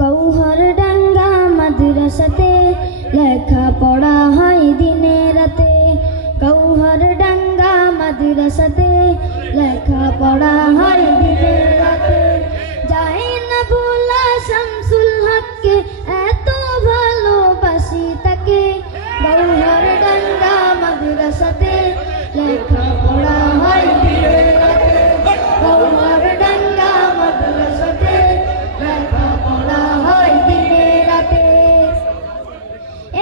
গৌহরডাঙ্গা মাদ্রাসাতে লেখা পড়া হয় দিনে রাতে। গৌহরডাঙ্গা মাদ্রাসাতে লেখা পড়া হয় দিনে রাতে। যায় না ভোলা শামসুল হককে, এত ভালোবাসি তাকে। গৌহরডাঙ্গা মাদ্রাসাতে লেখা পড়া হয় দিনে রাতে। গৌহরডাঙ্গা মাদ্রাসাতে লেখা পড়া হয় দিনে রাতে।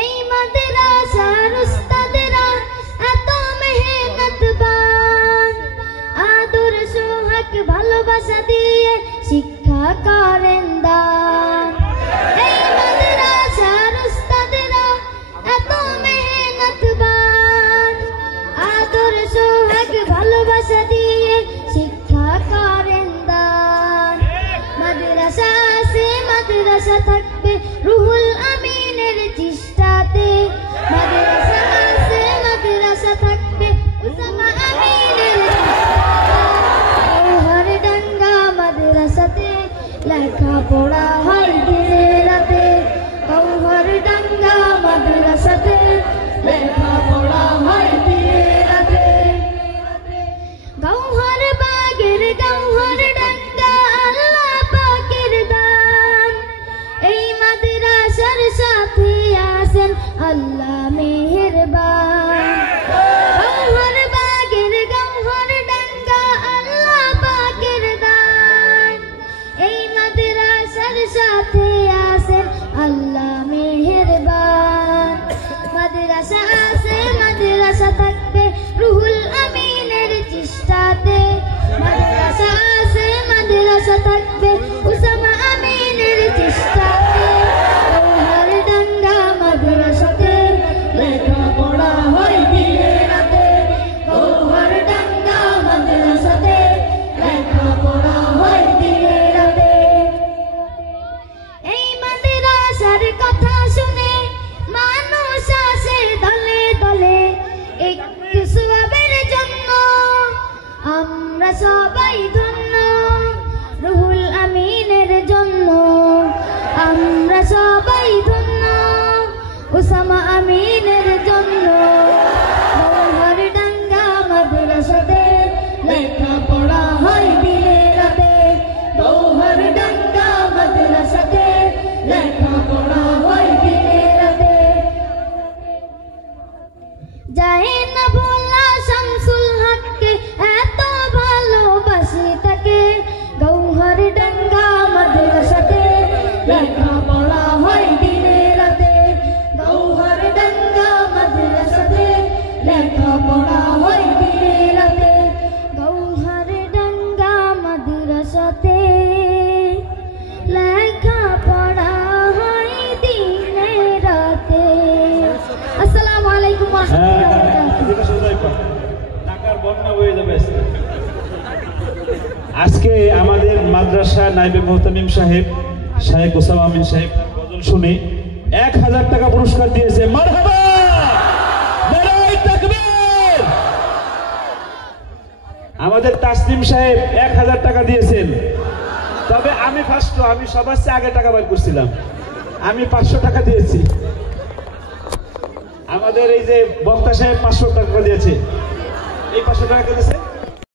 এই মাদ্রাসার উস্তাদেরা এত মেহনতবান, আদর্শ হক ভালোবাসা দিয়ে শিক্ষা করেন দান। এই মাদ্রাসার উস্তাদেরা এত মেহনতবান, আদর্শ হক ভালোবাসা দিয়ে শিক্ষা করেন দান। মাদ্রাসা আছে মাদ্রাসা থাকবে রুহুল আমিনের চেষ্টাতে। মাদ্রাসা আছে মাদ্রাসা থাকবে উসামা আমিনের চেষ্টাতে। গৌহরডাঙ্গা মাদ্রাসাতে লেখা পড়া হয় দিনে রাতে। গৌহরডাঙ্গা মাদ্রাসাতে লেখা পড়া হয় দিনে রাতে। গৌহর বাগের গৌহরডাঙ্গা আল্লাহ পাকের দান। এই মাদ্রাসার সাথে আছেন আল্লাহ মেহেরবান। গৌহর বাগের গৌহরডাঙ্গা আল্লাহ পাকের দান। এই মাদ্রাসার সাথে আছেন আল্লাহ মেহেরবান। মাদ্রাসা আছে মাদ্রাসা থাকবে রুহুল আমিনের চেষ্টাতে। মাদ্রাসা আছে মাদ্রাসা থাকবে উসামা আমিনের চেষ্টাতে। গৌহরডাঙ্গা মাদ্রাসাতে লেখা পড়া হয় দিনে রাতে। গৌহরডাঙ্গা মাদ্রাসাতে লেখা পড়া হয় দিনে রাতে। এই মাদ্রাসার কথা শুনে মানুষ আসে দলে দলে। একটু সওয়াবের জন্য আমরা সবাই ধন্য। রুহুল আমিনের জন্য আমরা সবাই ধন্য। উসামা আমিনের জন্য গৌহরডাঙ্গা মাদ্রাসাতে লেখা পড়া হয় দিনে রাতে। গৌহরডাঙ্গা মাদ্রাসাতে লেখা পড়া হয় দিনে রাতে। যায় না ভোলা শামসুল হককে, এত ভালোবাসি তাকে। গৌহরডাঙ্গা মাদ্রাসাতে লেখা পড়া হয় দিনে রাতে। গৌহরডাঙ্গা মাদ্রাসাতে লেখা পড়া হয় দিনে রাতে। গৌহরডাঙ্গা মাদ্রাসাতে লেখা পড়া হয় দিনে রাতে। আসসালামু আলাইকুম ওয়া রাহমাতুল্লাহ। আজকে আমাদের মাদ্রাসা নাইবে মুহতামিম সাহেব শায়েখ ওসামা আমিন সাহেব গজল শুনে 1000 টাকা পুরস্কার দিয়েছে। মারহাবা, নারায়ে তাকবীর। আমাদের তাসলিম সাহেব 1000 টাকা দিয়েছেন। তবে আমি ফার্স্ট, আমি সবার চেয়ে আগে টাকা বের করছিলাম। আমি 500 টাকা দিয়েছি। আমাদের এই যে বক্তা সাহেব 500 টাকা দিয়েছে। এই 500 টাকা দিয়েছে।